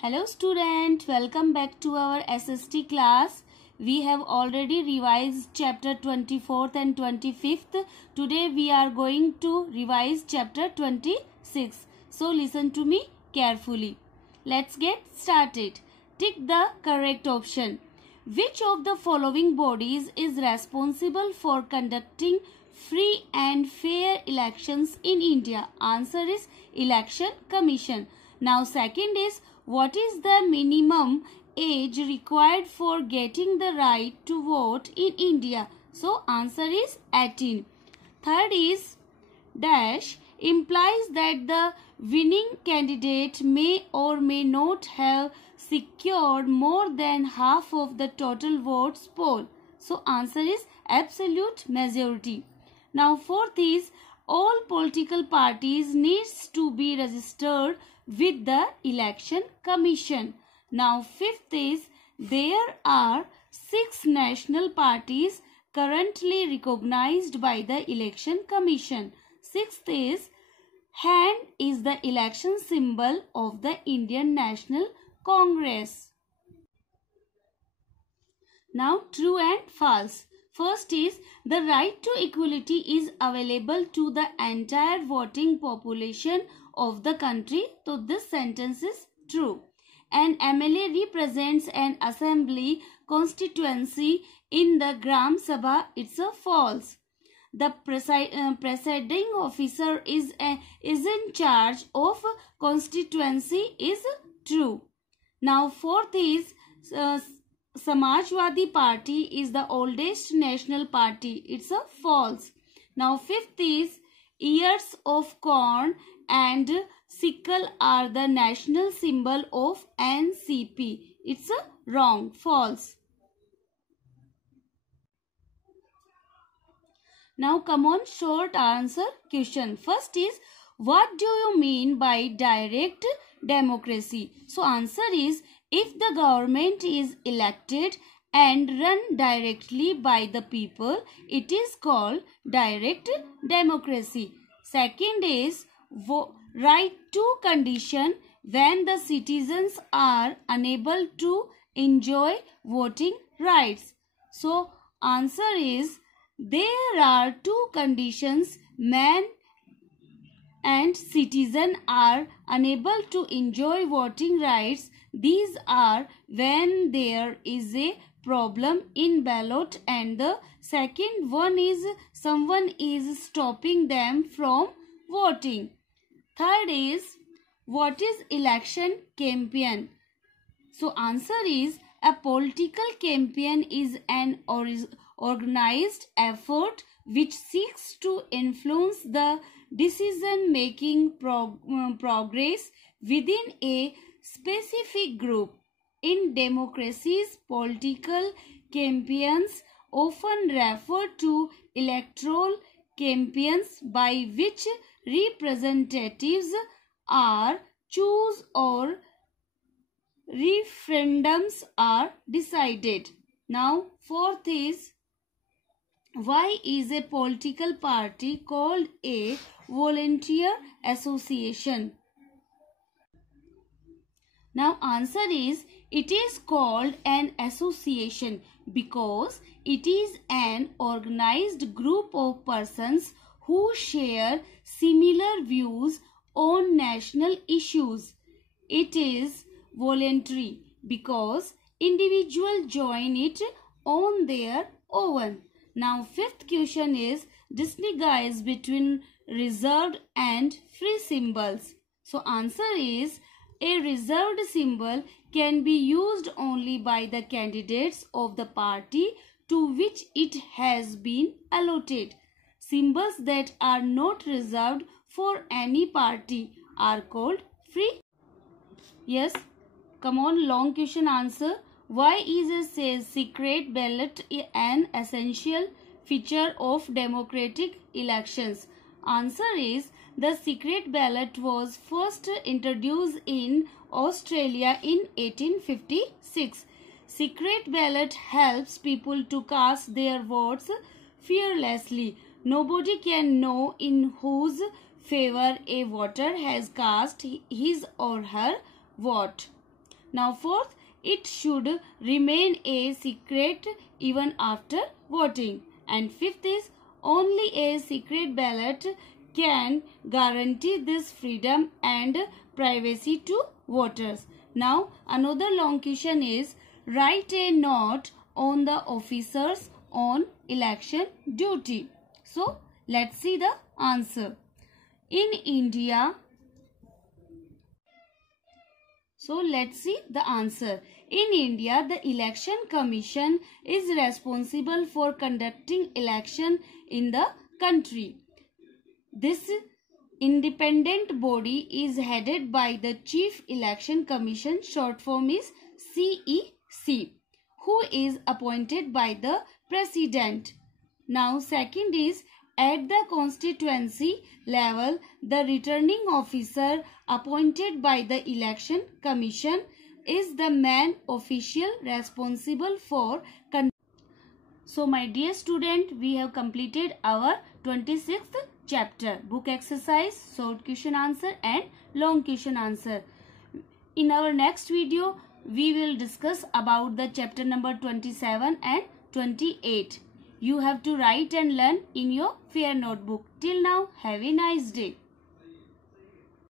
Hello student, welcome back to our SST class. We have already revised chapter 24th and 25th. Today we are going to revise chapter 26. So listen to me carefully. Let's get started. Tick the correct option. Which of the following bodies is responsible for conducting free and fair elections in India? Answer is Election Commission. Now second is, what is the minimum age required for getting the right to vote in India? So answer is 18. Third is dash implies that the winning candidate may or may not have secured more than half of the total votes poll. So answer is absolute majority. Now fourth is, all political parties needs to be registered with the Election Commission. Now fifth is, there are 6 national parties currently recognized by the Election Commission. Sixth is, hand is the election symbol of the Indian National Congress. Now true and false. First is, the right to equality is available to the entire voting population of the country. So this sentence is true. An MLA represents an assembly constituency in the Gram Sabha. It's a false. The presiding officer is in charge of constituency is true. Now fourth is, Samajwadi Party is the oldest national party. It's a false. Now fifth is, ears of corn and sickle are the national symbol of NCP. It's a wrong, false. Now come on, short answer question. First is, what do you mean by direct democracy? So answer is, if the government is elected and run directly by the people, it is called direct democracy. Second is, right to condition when the citizens are unable to enjoy voting rights. So answer is, there are 2 conditions man and citizen are unable to enjoy voting rights. These are when there is a problem in ballot, and the second one is someone is stopping them from voting. Third is, what is election campaign? So answer is, a political campaign is an organized effort which seeks to influence the decision-making progress within a specific group. In democracies, political campaigns often refer to electoral campaigns by which representatives are chosen or referendums are decided. Now fourth is, why is a political party called a volunteer association? Now answer is, it is called an association because it is an organized group of persons who share similar views on national issues. It is voluntary because individuals join it on their own. Now fifth question is, distinguish between reserved and free symbols. So answer is, a reserved symbol can be used only by the candidates of the party to which it has been allotted. Symbols that are not reserved for any party are called free. Yes, come on, long question answer. Why is a secret ballot an essential feature of democratic elections? Answer is, the secret ballot was first introduced in Australia in 1856. Secret ballot helps people to cast their votes fearlessly. Nobody can know in whose favor a voter has cast his or her vote. Now fourth, it should remain a secret even after voting. And fifth is, only a secret ballot can guarantee this freedom and privacy to voters. Now another long question is, write a note on the officers on election duty. So let's see the answer. In India, let's see the answer. In India, the Election Commission is responsible for conducting election in the country. This independent body is headed by the Chief Election Commission, short form is CEC, who is appointed by the President. Now second is, at the constituency level, the returning officer appointed by the Election Commission is the main official responsible for conducting. So my dear student, we have completed our 26th chapter, book exercise, short question answer and long question answer. In our next video, we will discuss about the chapter number 27 and 28. You have to write and learn in your fair notebook. Till now, have a nice day.